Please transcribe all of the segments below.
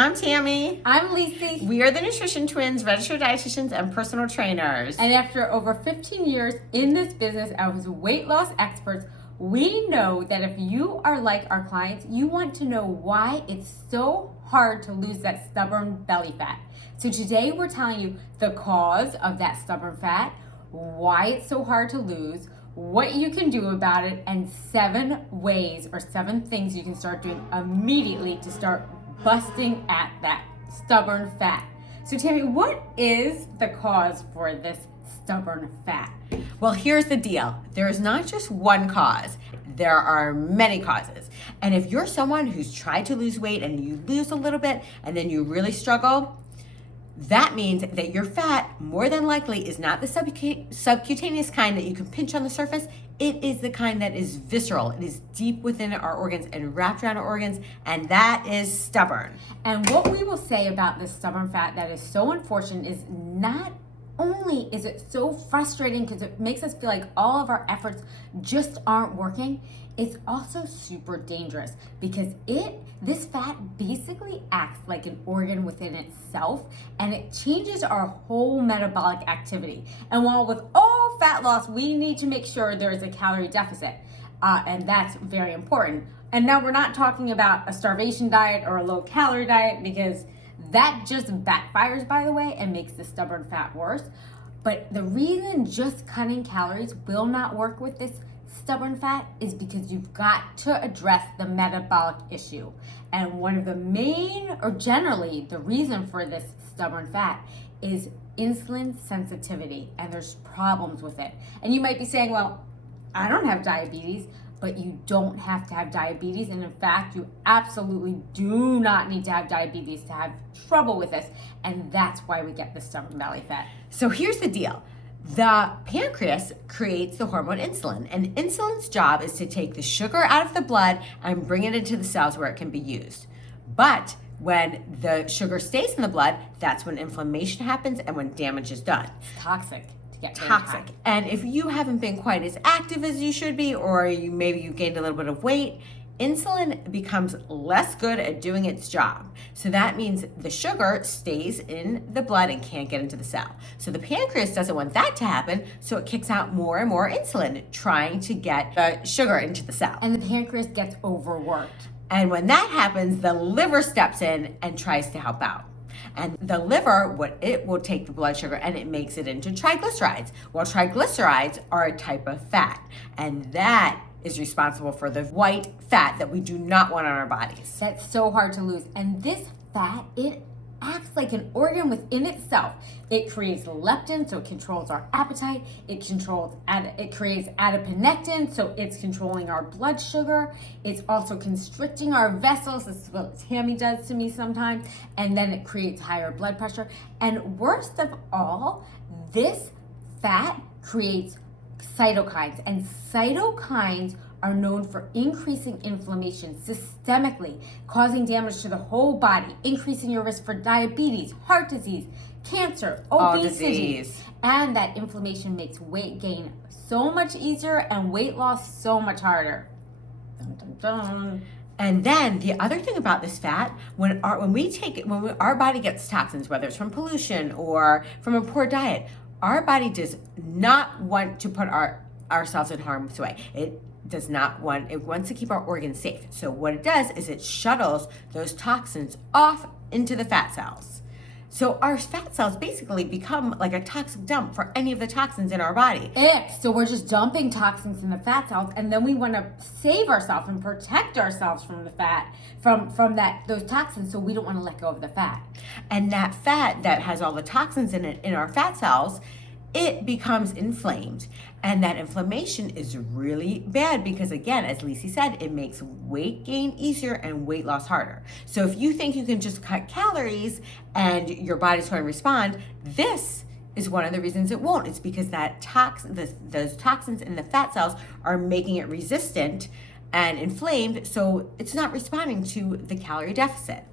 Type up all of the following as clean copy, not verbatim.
I'm Tammy. I'm Lisi. We are the Nutrition Twins, registered dietitians and personal trainers. And after over 15 years in this business as weight loss experts, we know that if you are like our clients, you want to know why it's so hard to lose that stubborn belly fat. So today we're telling you the cause of that stubborn fat, why it's so hard to lose, what you can do about it, and 7 ways or 7 things you can start doing immediately to start busting at that stubborn fat. So Tammy, what is the cause for this stubborn fat? Well, here's the deal. There is not just one cause. There are many causes. And if you're someone who's tried to lose weight and you lose a little bit and then you really struggle, that means that your fat, more than likely, is not the subcutaneous kind that you can pinch on the surface. It is the kind that is visceral. It is deep within our organs and wrapped around our organs, and that is stubborn. And what we will say about this stubborn fat that is so unfortunate is not only is it so frustrating because it makes us feel like all of our efforts just aren't working, it's also super dangerous because this fat basically acts like an organ within itself, and it changes our whole metabolic activity. And while with all fat loss, we need to make sure there is a calorie deficit, and that's very important. And now we're not talking about a starvation diet or a low calorie diet because that just backfires, by the way, and makes the stubborn fat worse. But the reason just cutting calories will not work with this stubborn fat is because you've got to address the metabolic issue. And one of the main, or generally the reason for this stubborn fat is insulin sensitivity, and there's problems with it. And you might be saying, well, I don't have diabetes, but you don't have to have diabetes. And in fact, you absolutely do not need to have diabetes to have trouble with this. And that's why we get the stubborn belly fat. So here's the deal. The pancreas creates the hormone insulin, and insulin's job is to take the sugar out of the blood and bring it into the cells where it can be used. But when the sugar stays in the blood, that's when inflammation happens and when damage is done. It's toxic. Toxic. And if you haven't been quite as active as you should be, or maybe you gained a little bit of weight, insulin becomes less good at doing its job. So that means the sugar stays in the blood and can't get into the cell. So the pancreas doesn't want that to happen, so it kicks out more and more insulin, trying to get the sugar into the cell. And the pancreas gets overworked. And when that happens, the liver steps in and tries to help out. And the liver, it will take the blood sugar and it makes it into triglycerides. Well, triglycerides are a type of fat, and that is responsible for the white fat that we do not want on our bodies. That's so hard to lose. And this fat, it acts like an organ within itself. It creates leptin, so it controls our appetite. It creates adiponectin, so it's controlling our blood sugar. It's also constricting our vessels. This is what Tammy does to me sometimes. And then it creates higher blood pressure. And worst of all, this fat creates cytokines, and cytokines are known for increasing inflammation systemically, causing damage to the whole body, increasing your risk for diabetes, heart disease, cancer, obesity. And that inflammation makes weight gain so much easier and weight loss so much harder. Dun, dun, dun. And then the other thing about this fat, when our body gets toxins, whether it's from pollution or from a poor diet, our body does not want to put ourselves in harm's way. It wants to keep our organs safe. So what it does is it shuttles those toxins off into the fat cells. So our fat cells basically become like a toxic dump for any of the toxins in our body. So we're just dumping toxins in the fat cells, and then we want to save ourselves and protect ourselves from the fat, from those toxins, so we don't want to let go of the fat. And that fat that has all the toxins in it in our fat cells, it becomes inflamed. And that inflammation is really bad because, again, as Lisi said, it makes weight gain easier and weight loss harder. So if you think you can just cut calories and your body's going to respond, this is one of the reasons it won't. It's because those toxins in the fat cells are making it resistant and inflamed, so it's not responding to the calorie deficit.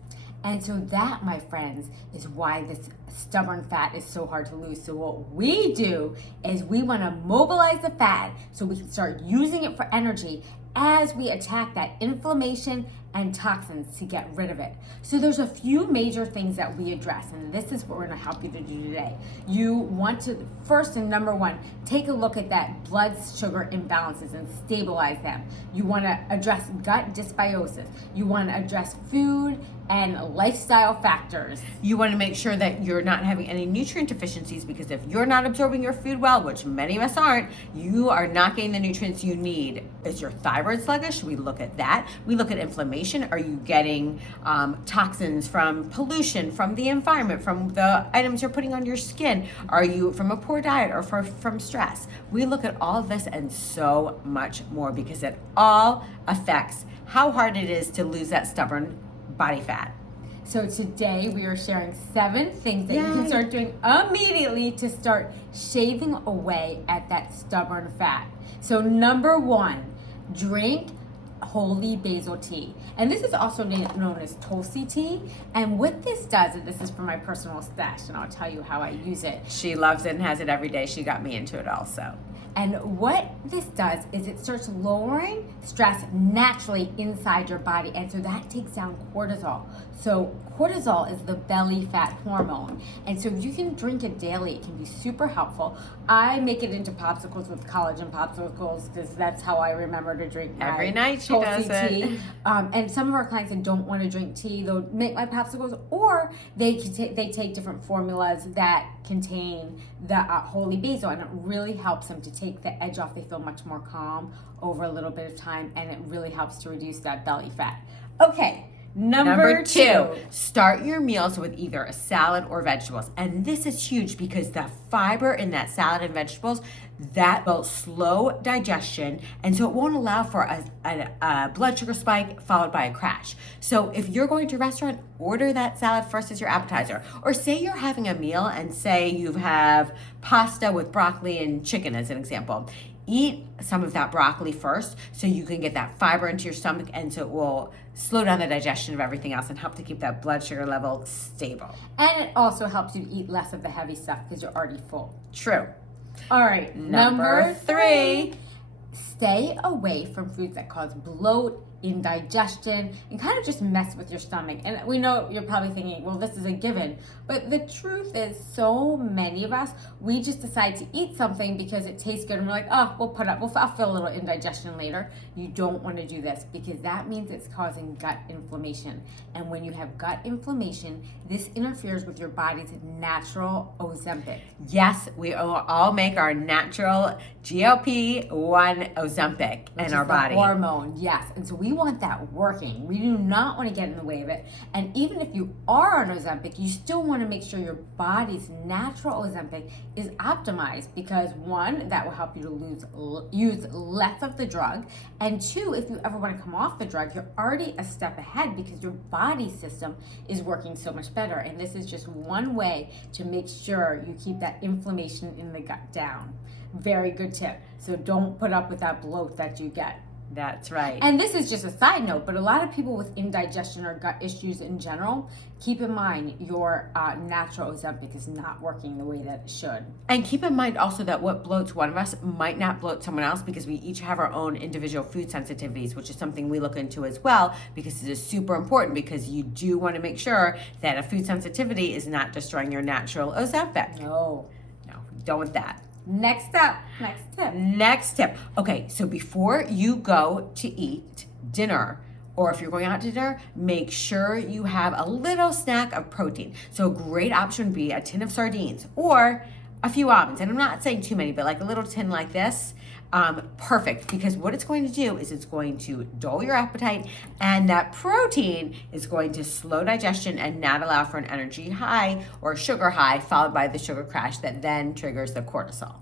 And so that, my friends, is why this stubborn fat is so hard to lose. So what we do is we want to mobilize the fat so we can start using it for energy as we attack that inflammation and toxins to get rid of it. So there's a few major things that we address, and this is what we're going to help you to do today. You want to first and number one, take a look at that blood sugar imbalances and stabilize them. You want to address gut dysbiosis. You want to address food and lifestyle factors. You want to make sure that you're not having any nutrient deficiencies, because if you're not absorbing your food well, which many of us aren't, you are not getting the nutrients you need. Is your thyroid sluggish? We look at that. We look at inflammation. Are you getting toxins from pollution, from the environment, from the items you're putting on your skin? Are you from a poor diet or from stress? We look at all of this and so much more, because it all affects how hard it is to lose that stubborn body fat. So today we are sharing 7 things that you can start doing immediately to start shaving away at that stubborn fat. So number 1, drink holy basil tea. And this is also known as Tulsi tea. And what this does, and this is from my personal stash, and I'll tell you how I use it. She loves it and has it every day. She got me into it also. And what this does is it starts lowering stress naturally inside your body. And so that takes down cortisol. So cortisol is the belly fat hormone. And so you can drink it daily. It can be super helpful. I make it into popsicles with collagen popsicles, because that's how I remember to drink my every night. She Tulsi does tea. it. And some of our clients that don't want to drink tea, they'll make my popsicles, or they take different formulas that contain the holy basil, and it really helps them to take the edge off. They feel much more calm over a little bit of time, and it really helps to reduce that belly fat. Okay. Number 2, start your meals with either a salad or vegetables. And this is huge, because the fiber in that salad and vegetables, that will slow digestion, and so it won't allow for a blood sugar spike followed by a crash. So if you're going to a restaurant, order that salad first as your appetizer. Or say you're having a meal and say you have pasta with broccoli and chicken as an example. Eat some of that broccoli first so you can get that fiber into your stomach, and so it will slow down the digestion of everything else and help to keep that blood sugar level stable. And it also helps you to eat less of the heavy stuff because you're already full. True. All right, Number 3. Stay away from foods that cause bloat, indigestion, and kind of just mess with your stomach. And we know you're probably thinking, well, this is a given. But the truth is, so many of us, we just decide to eat something because it tastes good, and we're like, oh, I'll feel a little indigestion later. You don't want to do this, because that means it's causing gut inflammation. And when you have gut inflammation, this interferes with your body's natural Ozempic. Yes, we all make our natural GLP-1 Ozempic in our body. Hormone, yes. And so we want that working. We do not want to get in the way of it. And even if you are on Ozempic, you still want to make sure your body's natural Ozempic is optimized, because 1, that will help you to use less of the drug, and 2, if you ever want to come off the drug, you're already a step ahead because your body system is working so much better. And this is just one way to make sure you keep that inflammation in the gut down. Very good tip. So don't put up with that bloat that you get. That's right. And this is just a side note, but a lot of people with indigestion or gut issues in general, keep in mind your natural Ozempic is not working the way that it should. And keep in mind also that what bloats one of us might not bloat someone else, because we each have our own individual food sensitivities, which is something we look into as well, because it is super important, because you do want to make sure that a food sensitivity is not destroying your natural Ozempic. No, don't want that. Next tip. Okay, so before you go to eat dinner, or if you're going out to dinner, make sure you have a little snack of protein. So a great option would be a tin of sardines or a few almonds. And I'm not saying too many, but like a little tin like this, perfect. Because what it's going to do is it's going to dull your appetite, and that protein is going to slow digestion and not allow for an energy high or sugar high, followed by the sugar crash that then triggers the cortisol.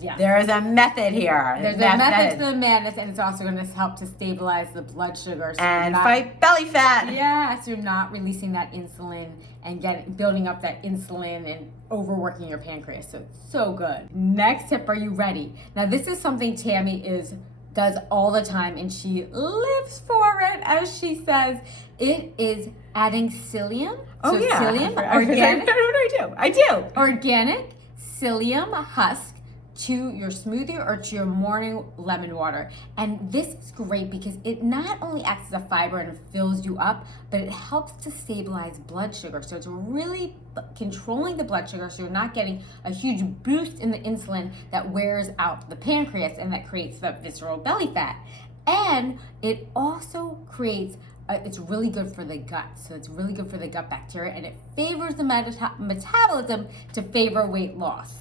Yeah. There is a method here. There's a method to the madness, and it's also going to help to stabilize the blood sugar. So and fight belly fat. Yeah, so you're not releasing that insulin and building up that insulin and overworking your pancreas. So it's so good. Next tip, are you ready? Now this is something Tammy does all the time, and she lives for it, as she says. It is adding psyllium. Oh, so yeah. Psyllium, organic. I do. Organic psyllium husk to your smoothie or to your morning lemon water. And this is great because it not only acts as a fiber and fills you up, but it helps to stabilize blood sugar. So it's really controlling the blood sugar so you're not getting a huge boost in the insulin that wears out the pancreas and that creates the visceral belly fat. And it also creates it's really good for the gut. So it's really good for the gut bacteria, and it favors the metabolism to favor weight loss.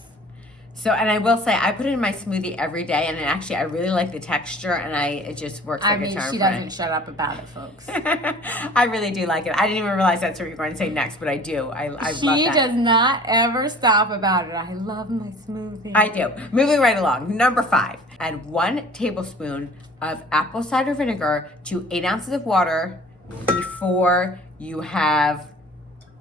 So, and I will say, I put it in my smoothie every day, and actually, I really like the texture, and it just works like a charm. She doesn't shut up about it, folks. I really do like it. I didn't even realize that's what you were going to say next, but I do. I love that. She does not ever stop about it. I love my smoothie. I do. Moving right along. Number 5, add 1 tablespoon of apple cider vinegar to 8 ounces of water before you have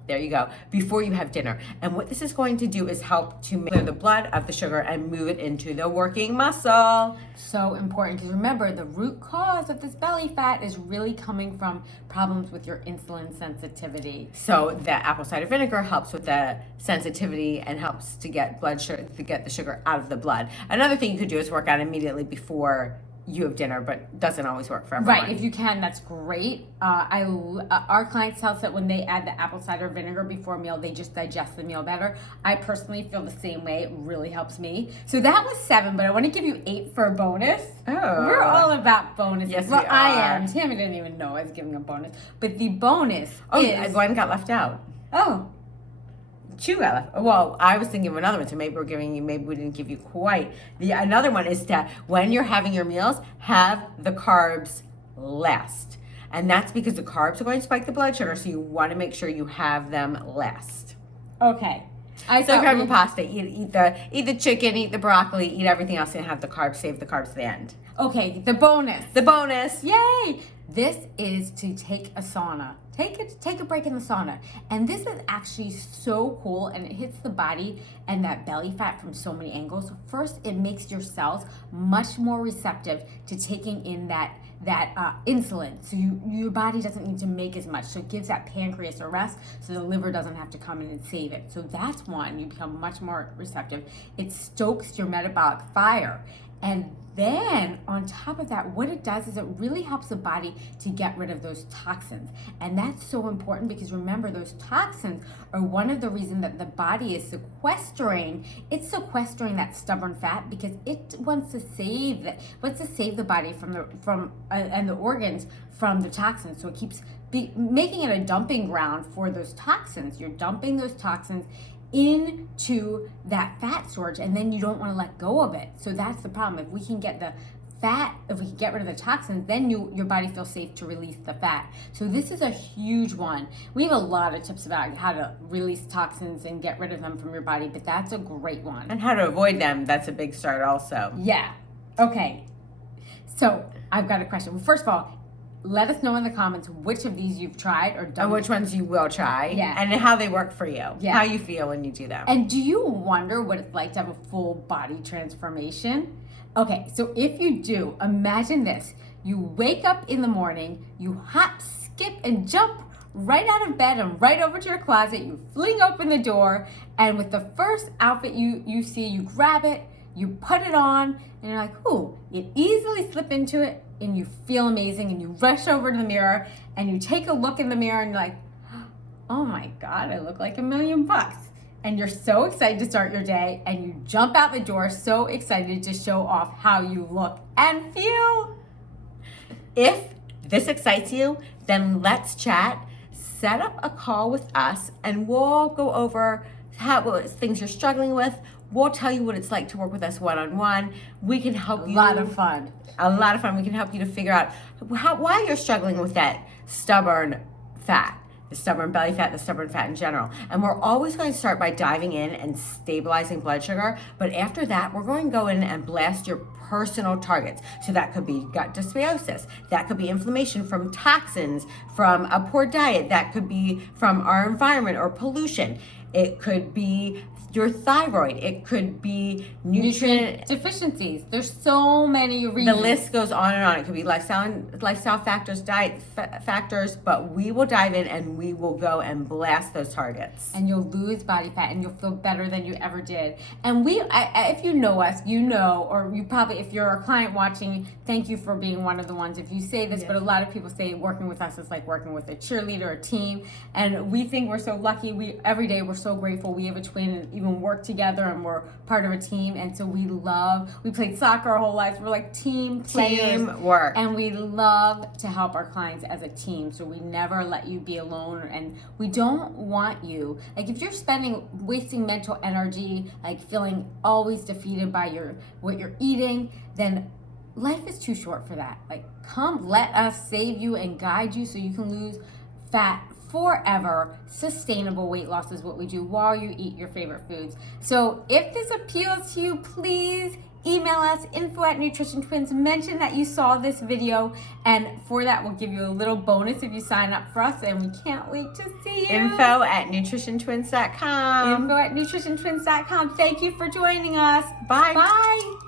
dinner. And what this is going to do is help to clear the blood of the sugar and move it into the working muscle. So important, because remember, the root cause of this belly fat is really coming from problems with your insulin sensitivity. So the apple cider vinegar helps with the sensitivity and helps to get the sugar out of the blood. Another thing you could do is work out immediately before you have dinner, but doesn't always work for everyone. Right, if you can, that's great. Our clients tell us that when they add the apple cider vinegar before a meal, they just digest the meal better. I personally feel the same way. It really helps me. So that was 7, but I want to give you 8 for a bonus. Oh. We're all about bonuses. Yes, well, we are. I am. Tammy didn't even know I was giving a bonus. But the bonus is... one got left out. Oh. 2 got left. Well, I was thinking of another one, so maybe we didn't give you quite. Another one is to, when you're having your meals, have the carbs last. And that's because the carbs are going to spike the blood sugar, so you want to make sure you have them last. Okay. So if you're having pasta, eat the chicken, eat the broccoli, eat everything else, and have the carbs, save the carbs to the end. Okay, the bonus. The bonus. Yay! This is to take a sauna. Take a break in the sauna. And this is actually so cool, and it hits the body and that belly fat from so many angles. First, it makes your cells much more receptive to taking in that insulin. So your body doesn't need to make as much. So it gives that pancreas a rest so the liver doesn't have to come in and save it. So that's one. You become much more receptive. It stokes your metabolic fire. And then on top of that, what it does is it really helps the body to get rid of those toxins. And that's so important because remember, those toxins are one of the reasons that the body is sequestering that stubborn fat because it wants to save the body and the organs from the toxins. So it keeps making it a dumping ground for those toxins. You're dumping those toxins into that fat storage, and then you don't want to let go of it. So that's the problem. If we can get rid of the toxins, then your body feels safe to release the fat. So this is a huge one. We have a lot of tips about how to release toxins and get rid of them from your body, but that's a great one. And how to avoid them, that's a big start also. Yeah. Okay. So I've got a question. Well, first of all, let us know in the comments which of these you've tried or done. And which ones you will try. Yeah. And how they work for you. Yeah. How you feel when you do them. And do you wonder what it's like to have a full body transformation? Okay, so if you do, imagine this. You wake up in the morning, you hop, skip, and jump right out of bed and right over to your closet. You fling open the door, and with the first outfit you see, you grab it, you put it on, and you're like, ooh, you easily slip into it, and you feel amazing, and you rush over to the mirror, and you take a look in the mirror, and you're like, oh my God, I look like $1,000,000. And you're so excited to start your day, and you jump out the door so excited to show off how you look and feel. If this excites you, then let's chat. Set up a call with us, and we'll go over things you're struggling with. We'll tell you what it's like to work with us one-on-one. We can help you. A lot of fun. We can help you to figure out why you're struggling with that stubborn fat, the stubborn belly fat, the stubborn fat in general. And we're always going to start by diving in and stabilizing blood sugar. But after that, we're going to go in and blast your personal targets. So that could be gut dysbiosis. That could be inflammation from toxins, from a poor diet. That could be from our environment or pollution. It could be your thyroid. It could be nutrient deficiencies. There's so many reasons. The list goes on and on. It could be lifestyle factors, diet factors, but we will dive in and we will go and blast those targets. And you'll lose body fat and you'll feel better than you ever did. And if you know us, you know, or you probably, if you're a client watching, thank you for being one of the ones. If you say this, but a lot of people say working with us is like working with a cheerleader, a team. And we think we're so lucky. Every day we're so grateful. We have a twin and even work together and we're part of a team. And so we played soccer our whole lives. We're like team players. Teamwork. And we love to help our clients as a team. So we never let you be alone. And we don't want you, like if you're wasting mental energy, like feeling always defeated by what you're eating, then life is too short for that. Like, come let us save you and guide you so you can lose fat forever. Sustainable weight loss is what we do while you eat your favorite foods. So if this appeals to you, please email us, info@nutritiontwins. Mention that you saw this video, and for that we'll give you a little bonus if you sign up for us, and we can't wait to see you. info@nutritiontwins.com. info@nutritiontwins.com. Thank you for joining us. Bye. Bye.